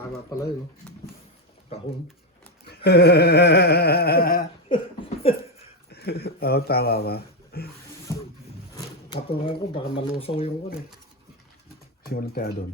Tama pala yun. Kahon. Oo, tama ba? Katungan ko, baka malusaw yung ano. Simulan tayo doon.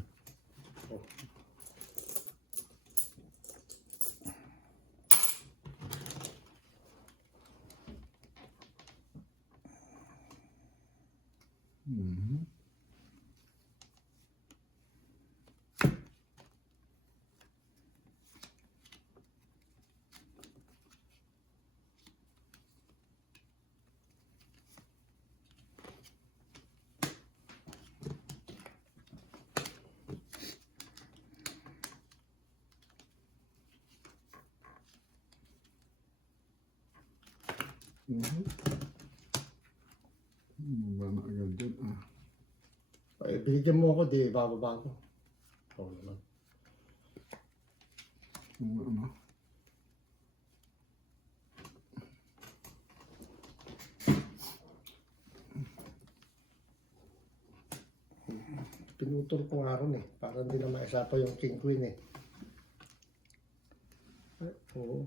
Baba na agad dyan. Ay, binigyan mo ako, di bababa ko. Oo naman. Ano? Pinutol ko nga ron eh. Para hindi na maisapa yung king queen eh. Ay, oo.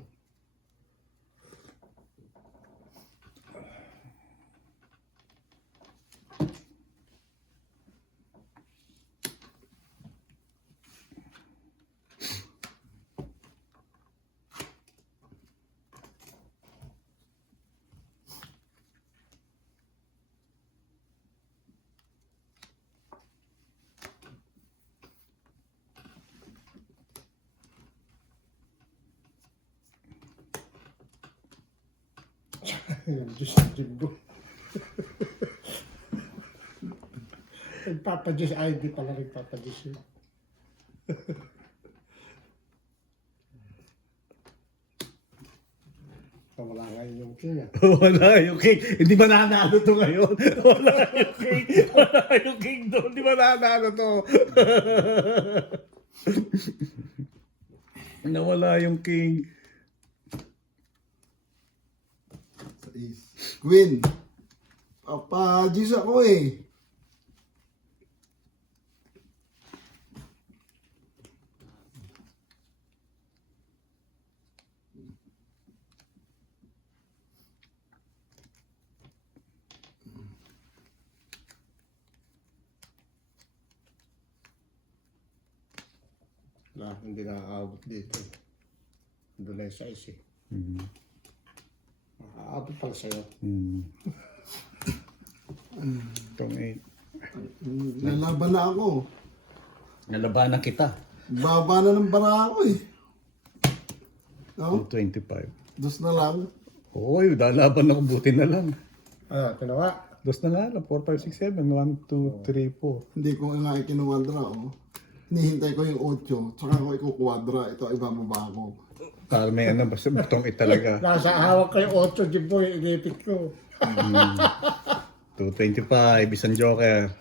Yung Diyos ng Jimbo. Nagpapadiyos. Ay, hindi pala nagpapadiyos yun. Wala ngayon yung king ah. Wala yung king. Hindi ba nanalo to ngayon? Wala yung king. Wala yung king doon. Hindi ba nanalo to? Nawala yung king. Queen. Papadis ako eh. Wala, hindi nakakaabot dito. Doon na yung size eh. Makakaabot pala sa'yo. Itong 8. Lalaban na ako. Nalabanan kita. Baba na ng bara ako eh. No? 25. Dos na lang. Oy, lalaban ako. Buti na lang. Ah, tinawa. Dos na nga lang. 4, 5, 6, 7. 1, 2, 3, 4. Hindi ko nga ikinuwadra oh. Hinihintay ko yung 8. Tsaka ko ikukuwadra. Ito ibababa ko. Para may ano, basta butong 8 talaga. Nasa hawak ko yung 8, Jimbo, inipit ko. 225, isang joker.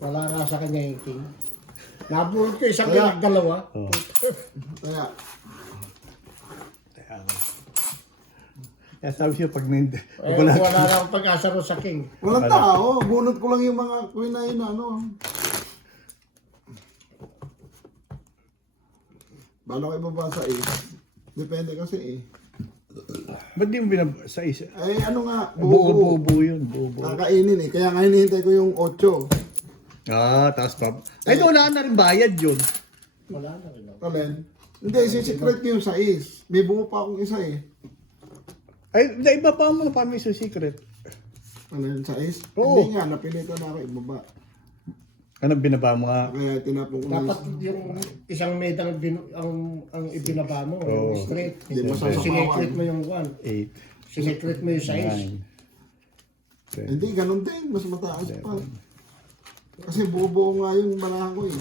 Wala nga sa kanya yung king. Nabulot ko isang Kaya- dalawa. Oh. Kaya, Kaya sabi siya, pag may... Eh, wala na akong pag-asa ro sa king. walang tao. Bunot ko lang yung mga queen na yun, ano. Bala ko ibaba sa depende kasi eh. Ba't di mo sa isa? Eh ano nga, buo. Buo yun. Buo. Kakainin eh. Kaya nga hinihintay ko yung 8. Ah, tapos pa. Ay, wala na rin bayad yun. Wala na rin ako. Alin? Hindi, secret ko yung 6. May buo pa akong isa eh. Ay, naiba pa mo. Paano yung secret? Ano yun, 6? Oo. Hindi nga, napilitan na ako ibaba. Anong binaba mo nga? Kaya tinapon ko na Dapat yung isang medal ang ibinaba mo, Oo. yung straight. Hindi mo sasapawan. Sinecret mo yung 1. 8, Sinecret mo yung 6. 9, 10. Hindi, ganun din. Mas mataas pa. Kasi buo-buo nga yung balahan ko eh.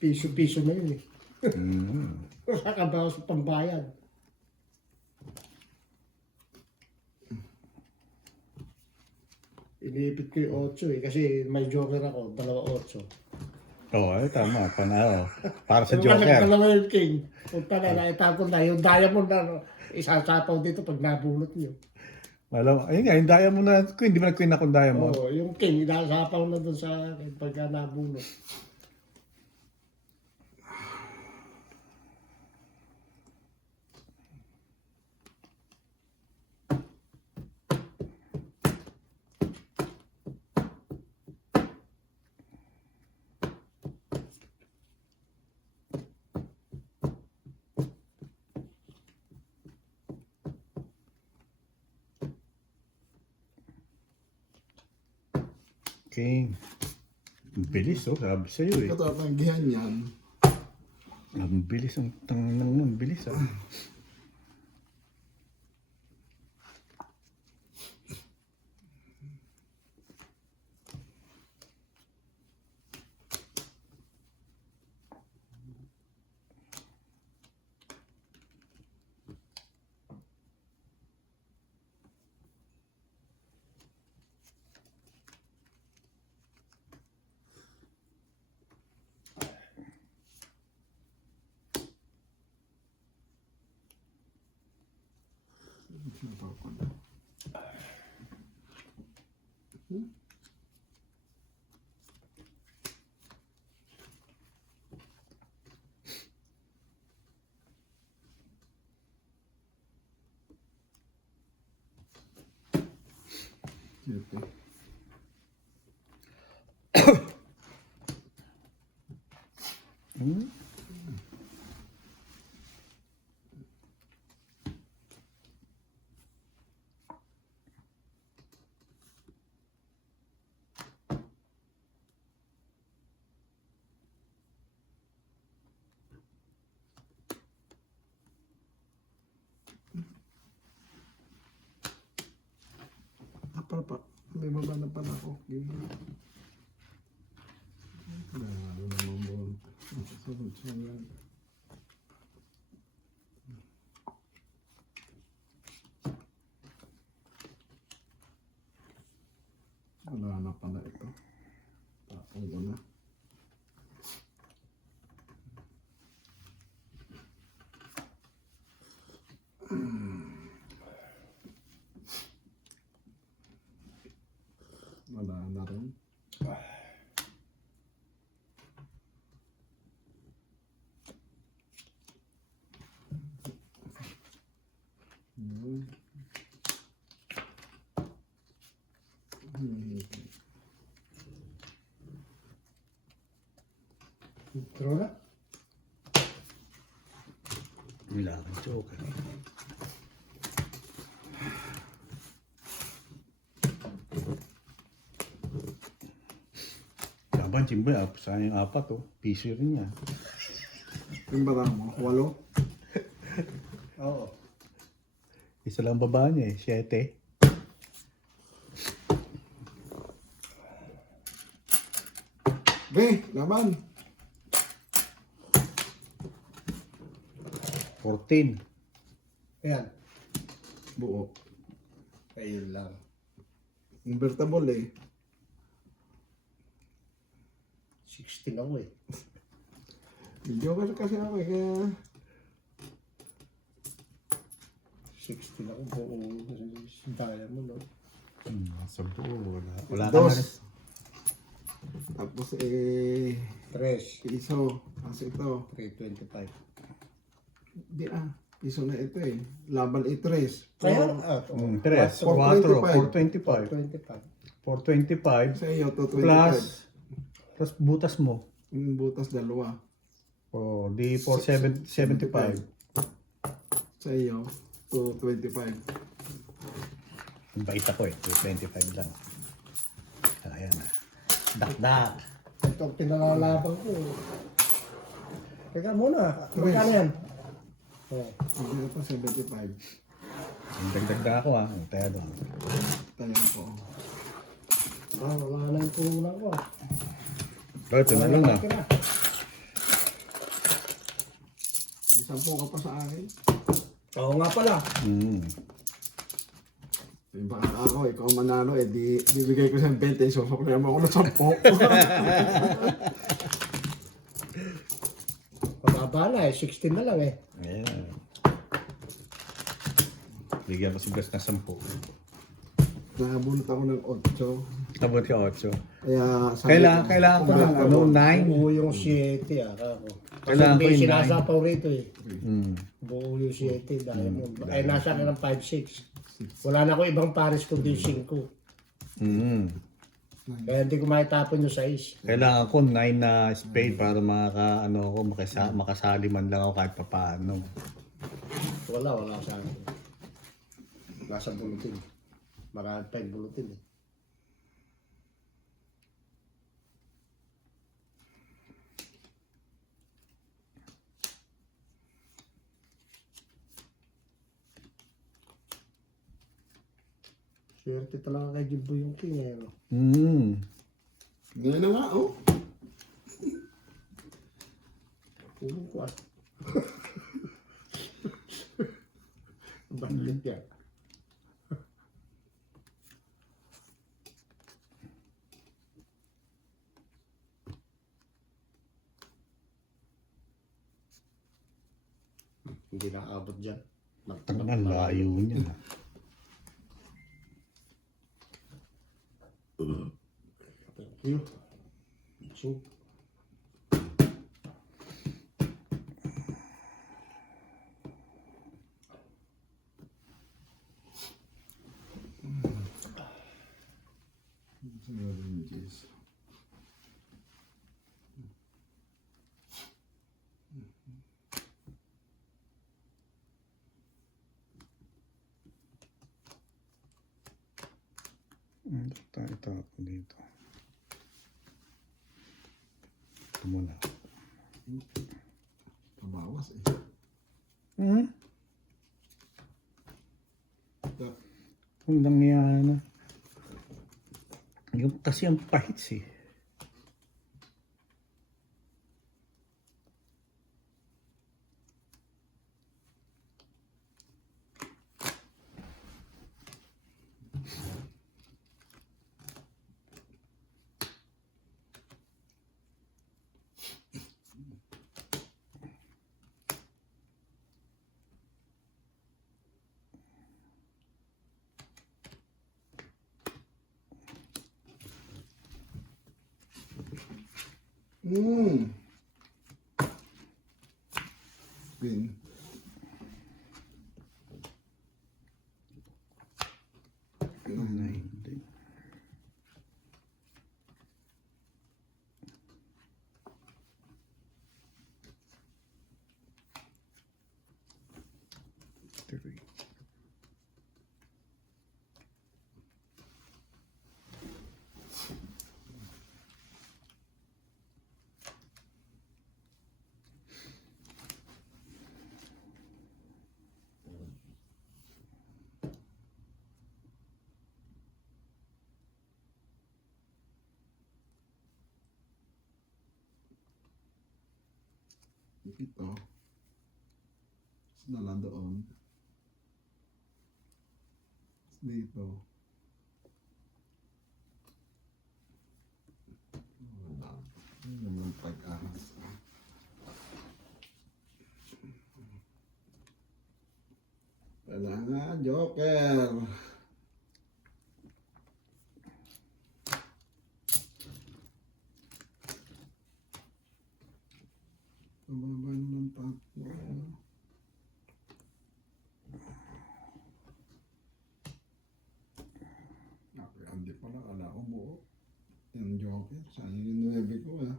Piso-piso na yun eh. Wala ka ba sa pambayad? Iniipit ko yung 8 eh. Kasi may joker ako, 2-8. Oo, ay tama. Panalo. Para sa Yung joker. dalawa yung king. Punta na, naitapon na. Yung diamond na, isasapaw dito pag nabulot niyo. Alam, ayun nga, yung Diamond na Queen, di ba nag-Queen akong Diamond? Oo, yung king, inasapaw na doon sa akin pagka nabunot. King. Ang bilis, oh. Sabi sa'yo, eh. Katatanggihan yan. Ang bilis ang tangang nun. Bilis, ah. Siyempre. Hmm? Pa. May baba na pala ako. Lalo naman mo. Sunod siya yan. Wala na pala ito. Tapos ko na. Wala na rin. Intro na. Wala kang joke, eh. Laban, Jimboy, saan yung apat, oh. Piso rin niya. Yung bara mo, 8. Oo. Isa lang baba niya, eh. 7. Be, laban. 14. Ayan. Buo. Ayun lang. Invertible eh. 16 ako eh. Joker kasi ako eh, kaya... 16 ako buong Diamond, no? Sa buo, wala ka na. Dos. Tapos eh... 3. Piso. Kasi ito. 325. Di piso na ito eh. Laban i-tres. Kaya, 3, 425. 425. 25. 425 Sa iyo, 225. plus butas mo. Yung butas dalawa. Oh, di 475. Sa iyo, 225. Ang bait ako, eh. 225 lang. Ayan na. Dakdak. Ito ang pinalalaban ko. Teka muna. Magkano yan? Oh. Hindi ito 75. Ang dagdag na ako, ah. Ang tayo doon. Tayan ko. Wala na yung puhunan ko. Ito na lang, ah. Isampo ka pa sa akin. Oo nga pala. Baka ako, ikaw manalo eh, di bibigay ko sa 20, susuklihan mo ako ng 10. Mababa na eh. 16 na lang eh. Ayan. Bigyan mo si Gus na 10. Nakabunot ako ng 8. Abot ka 8. Kaya sabi Kailangan ko ng ano, 9. Buo yung 7 ako. Kasi Kailangan ko may yung sinasapaw rito eh. Mm. Buo yung 7, diamond. Ay, nasa akin ng 5-6. Wala na ako ibang pares kundi 5. Mm. Kaya hindi ko makitapon yung 6. Kailangan ko 9 na spade para makasali man lang ako kahit papaano. Wala sa akin. Nasa bulutin. Marami pa yung bulutin eh. Swerte talaga kay Jimbo yung king eh. No? Mm. Ngayon na nga, oh. Pulong ko ah. Bandit yan. Hindi nakaabot dyan. Ang layo niya. Thank you. So, Ito ako dito. Ito muna. Pabawas eh. Hmm? Da- Ang nangyayari na. Yung kasi ang pahit eh. Pin. Hindi. Three. Ito. Nala doon. Dito. Wala. Ano naman pag-ahas. Wala nga, Joker. Tumaba naman tatlo. Hindi pala, ala ko buo. Yung Joker, sayang yung 9 ko ah.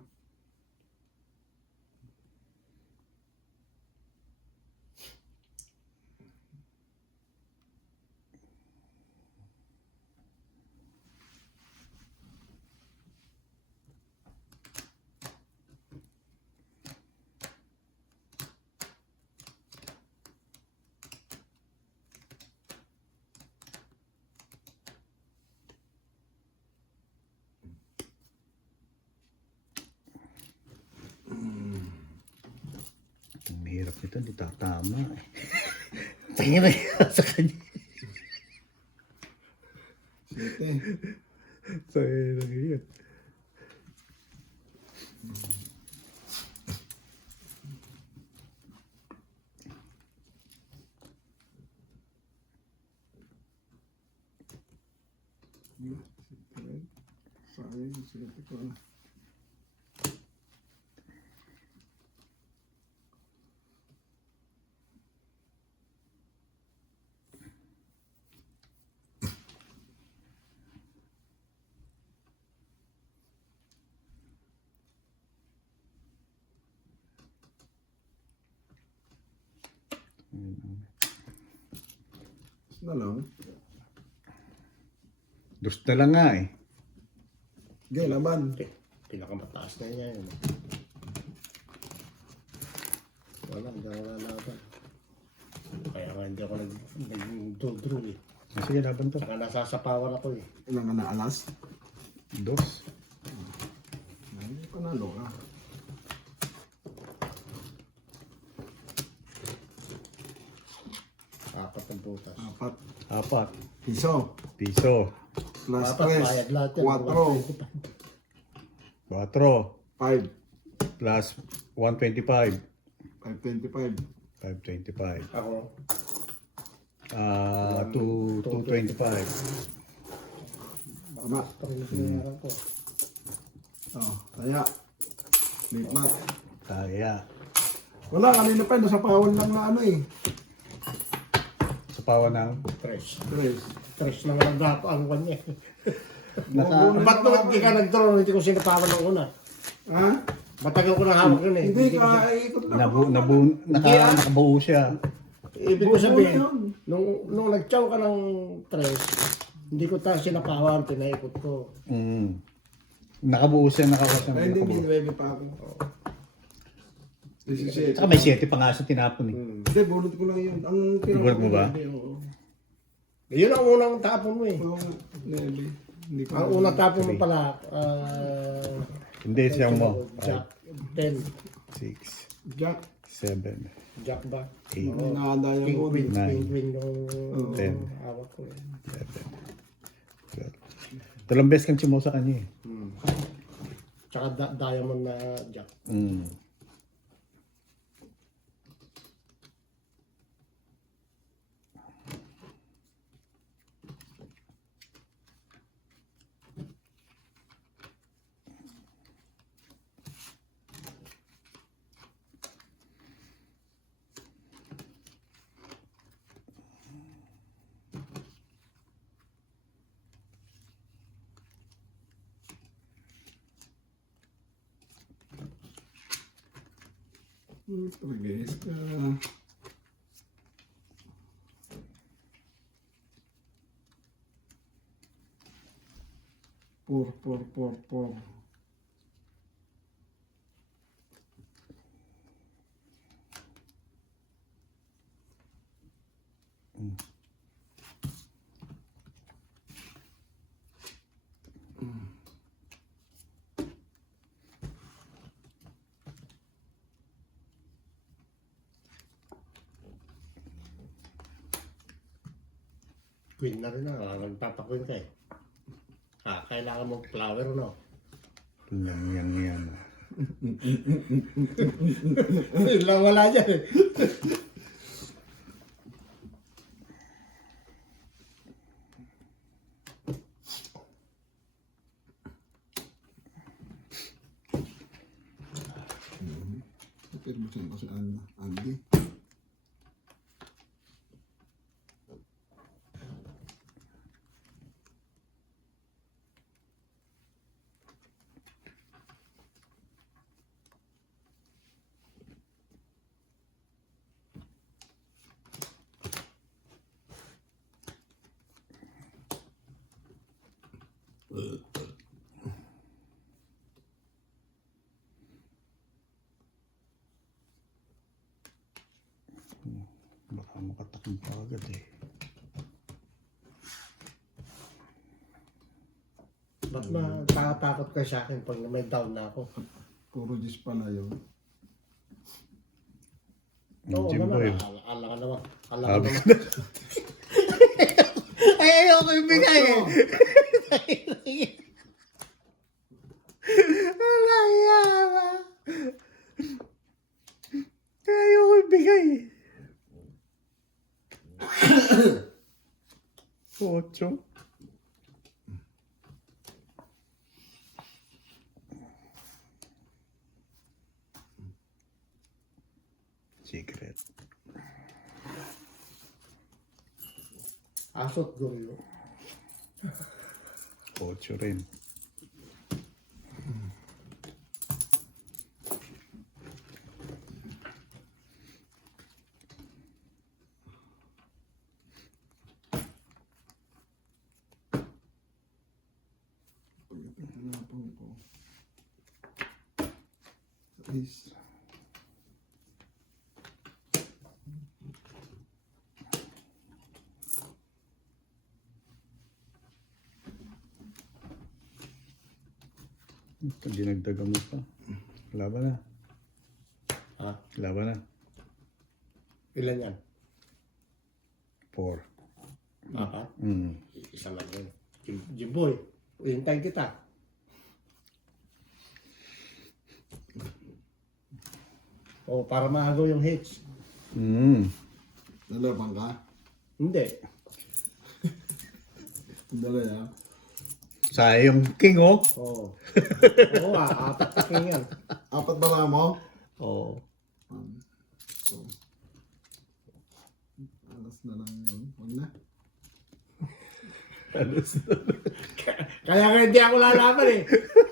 Ang hirap nito, hindi tatama eh. Tingin na sa kanya. Siyete. Sa'yo lang yun. Sayang, sige ko na. Na lang. Dos na lang nga eh. Gay, laban. Pinakamataas na niya yun. Wala, hindi ako lalaban. Kaya nga hindi ako nag-draw eh. Sige, laban to. Saka nasasapawan ako eh. Ilang ka na alas? Dos. Ay, panalo ka. Apat ang butas. Apat. Apat. Piso. Piso. Plus Apat, bayad 3. lahat yan. 4. 4. 5. Plus 125. 525. 525. Ako, 225. Tama. ito rin yung pinayaran ko. Oh, taya. Lipat. Kaya. Wala, kanina pa, nasa pawan lang na ano eh. Sa pawa ng... Tres. 3. Tres lang ang dato ang kanya. Naka... Ba't naman hindi ka nag-draw? Hindi ko sinapawan ng una. Ha? Matagal ko na hawak yun eh. Hindi ka, ikot na. Nakabuo siya. Ibig ko sabihin, Yun. nung nag-chow ka ng tres, hindi ko tayo sinapawan, pinaikot ko. Nakabuo siya, nakawasan Ay, hindi, nakabuo. hindi pa ako. 17. Saka may 7 pa nga siya tinapon eh. Hindi, bunot ko lang yun. Ang Bunot mo ba? Yun ang unang tapon mo eh. Oo, Nelly. Hindi ko Ang unang tapon mo pala, Hindi siya mo. Jack 10. 6, Jack. 7, Jack ba? 8, Hindi nakadaya King ko. Queen, Nine. King Queen yung Ten. hawak ko eh. 11, 12. Dalawang beses kang chimo sa kanya eh. Tsaka diamond na Jack. Pag-guess ka. Por. Queen na rin na, nagpapaqueen ka eh. Kailangan mong flower no? Yan. Wala dyan eh. Permission ko si Andy. Baka makatakam pa agad eh. Ba't natatakot ka sa akin pag may down na ako? Puro Diyos pala yun. Oo Jimboy. naman, ala ka naman. Ala ka Sabi naman. ko na. Ay, ayoko ibigay eh. Wala yawa. Ayoko ibigay eh. 8. Secret. Asot goryo. 8 rin. Tinapang ko. Is. Dinagdagan mo pa. Laban na. Ha? Laban na. Ilan yan? 4. Apat? Mm. Isa lang yun. Jimboy, hintay kita. O, para maagaw yung hits. Mm. Nalaban ka? Hindi. Dala yan. Sayang king, oh. Oo. Oo, apat na king yan. 4 bala mo? Oo. So, alas na lang yun. Huwag na. Kaya nga hindi ako lalaban eh.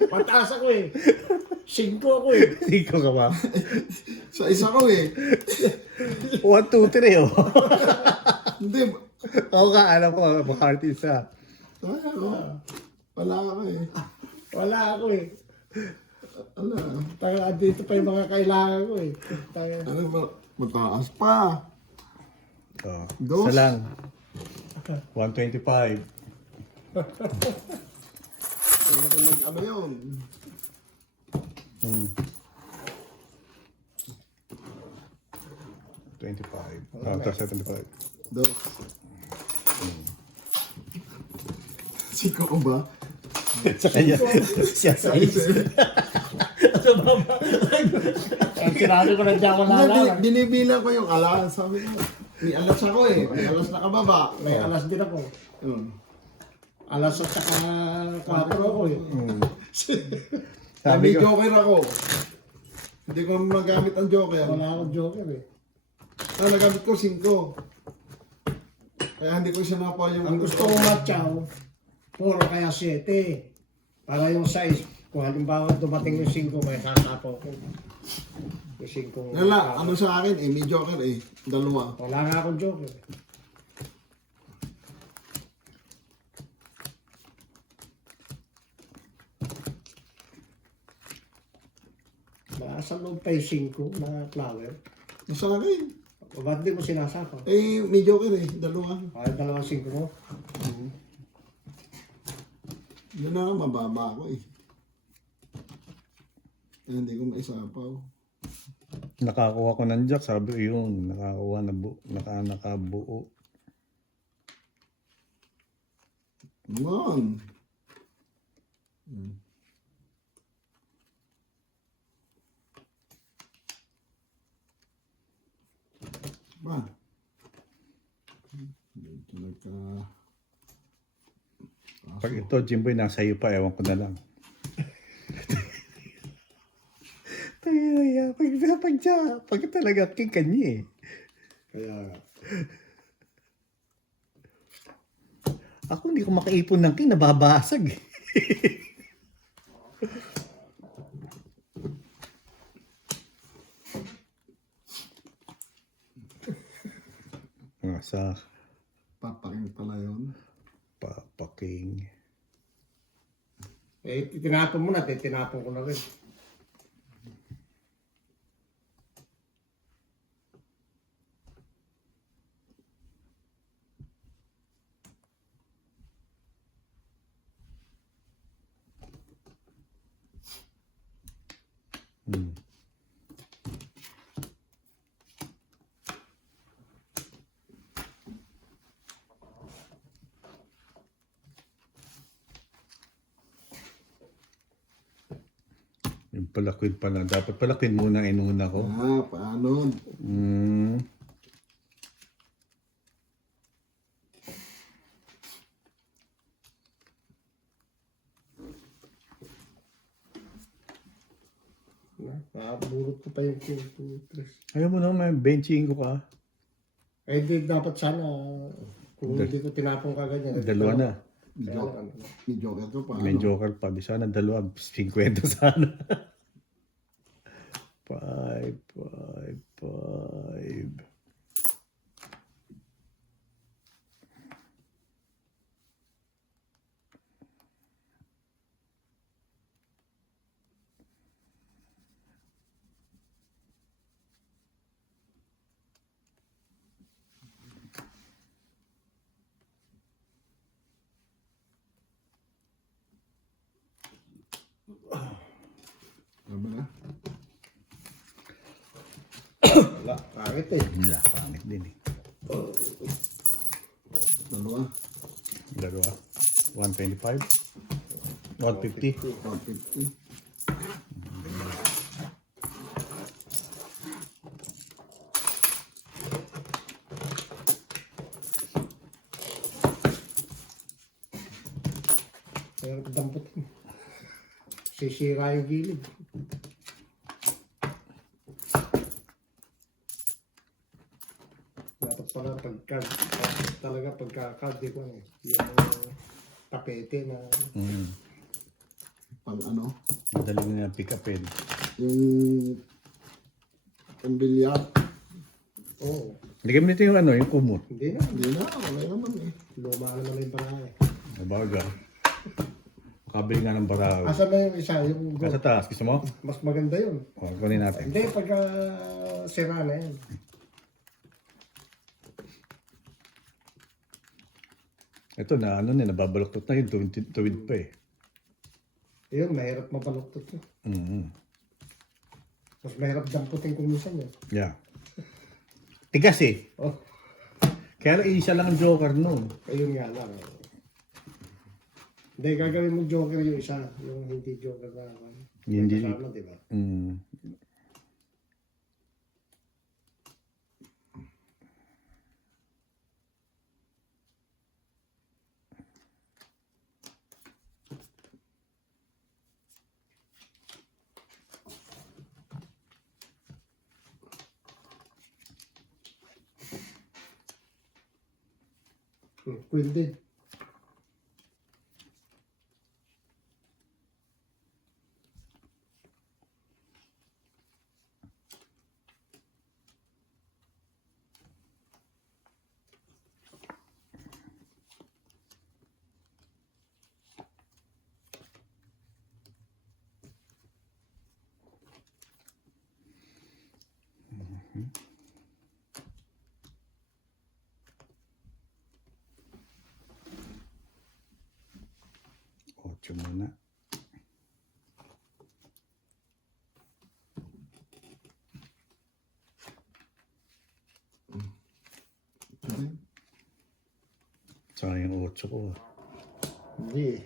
Pataas ako eh. 5 ako eh. Siko ka ba? Sa isa ko eh. 1, 2, 3, oh. Hindi. Oo ka, alam ko, makarte isa. Kaya ko. Wala ako eh. Wala ako eh. Wala. Taga dito pa yung mga kailangan ko eh. Taga. Ano ba? Mataas pa. Oh. Dos. Isa lang. 125. Ano yun? Mm. 25. After 75. Dos. Siko ko ba? Sa kanya. Siya sa Ang sinabi ko na di ako lalaban. Binibilang ko yung alas. Sabi ko, may alas ako eh. May alas na kababa. May alas din ako. Yun. Alas at saka 4 ako eh. Sabi May ko, joker ako. Hindi ko magamit ang joker. Wala akong joker eh. Nagamit ko 5. Kaya hindi ko siya napa yung... Ang gusto kong matchaw, 4 kaya 7. Para yung size, kung halimbawa dumating yung 5, may sasapaw ko. Yung 5. Wala, ano sa akin eh, may joker eh. 2. Wala nga akong joker. Nasa loob pa yung 5 na flower. Sa akin, O ba't di mo sinasapaw? eh, may joker eh. 2. Ay, 2 5 mo. Yun na nga, mababa ako eh. Kaya hindi ko maisapaw. nakakuha ko ng jack. Sabi ko yun, nakakuha na nakabuo. Yun. Ba? Dito nagka... Pag ito, Jimboy, nasa iyo pa. Ewan ko na lang. Ay, pag talaga king kanya eh. Kaya, Ako hindi ko makaipon ng king, nababasag eh. Sa Papaking pala yun. Papa King. eh, tinapon mo na, tinapon ko na rin. Hmm. Yung pala queen pala. Dapat pala queen muna ang inuna ko. Ah, paano? Hmm. Nakaburot ko Ito pa yung 2, 3. Ayaw mo na, may benching ko ka. Eh, di dapat sana, kung hindi ko tinapong kaganyan. Dalawa na. May joker ka pa. May joker pa. Di sana dalawa. 50 sana. 5, 5, 5. Ano ba na? Wala, pangit eh. Wala, pangit din eh. Dalawa. Dalawa. 125. 150. 150. Pero damputin. Sisira yung gilid. Dapat pala pagka-card, di ko ano, yung tapete na Pang ano? Madali na pick upin. Yung pambilyar. oo. Hindi kami nito yung ano, yung kumot. Hindi na. Hindi na, wala naman eh. Luma naman yung pangalan. Nabaga. Makabili nga ng baraw. Asa ba yung isa? Yung gold? Sa taas, gusto mo? Mas maganda yun. O, kunin natin. Hindi, pagka sira na yan. Ito na, ano na, nababaloktot na yun, tuwid pa eh. Yun, mahirap mabaluktot yun. Mas mahirap damputin kung minsan yun. Yeah. Tigas eh. Oh, Kaya lang isa lang ang joker nun. ayun nga lang. Hindi, gagawin mo joker yung isa. Yung hindi joker na. Hindi. Kasama, di ba? Queen din. Ocho muna. Sayang 8 ko. Hindi.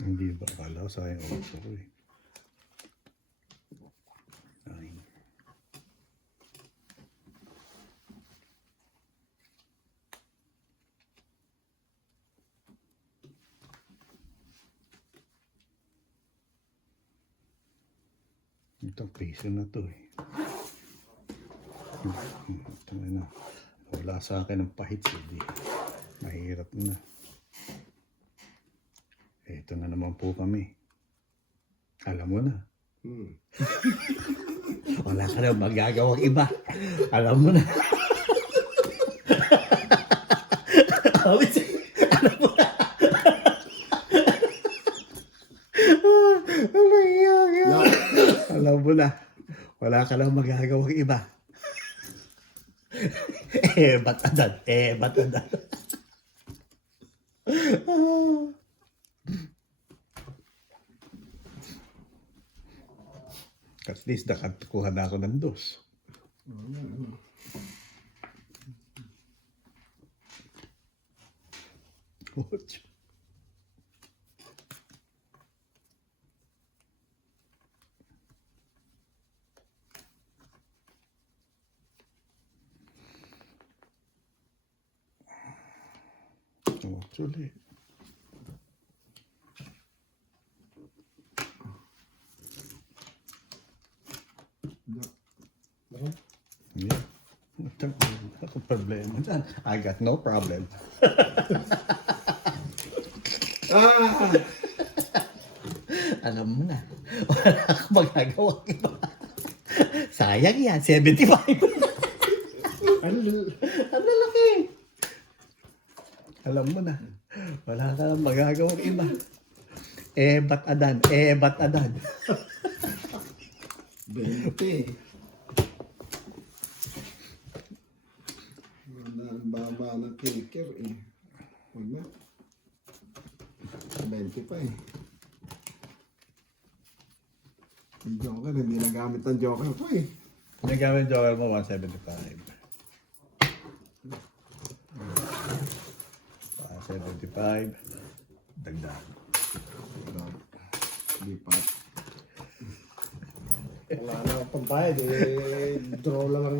Hindi ba? Akala ko sayang 8 ko eh. 9. Itong piso na to eh. Ito na. Wala sa akin ng pahit eh. Mahirap na. Ito na naman po kami. Alam mo na. Wala ka na magagawang iba. Alam mo na. Alam mo na. Alam mo na. Wala ka na magagawang iba. Batadan. Batadan. At least nakakuha na ako ng 2. Ocho. Ocho ulit. Ako problema dyan. I got no problem. Ah! Alam mo na. Wala akong magagawa iba. Sayang yan. 75. Ano? Ang lalaki. Alam mo na. Wala ka nang magagawang iba. Ba't adan? Ba't adan? 20. Wala ang baba ng kicker eh. Huwag na. 20 pa eh. Yung Joker, hindi nagamit ang Joker ko eh. Nagamit joker mo 175. 175. Dagdag. Lipat. Wala na akong pambayad. Draw lang ang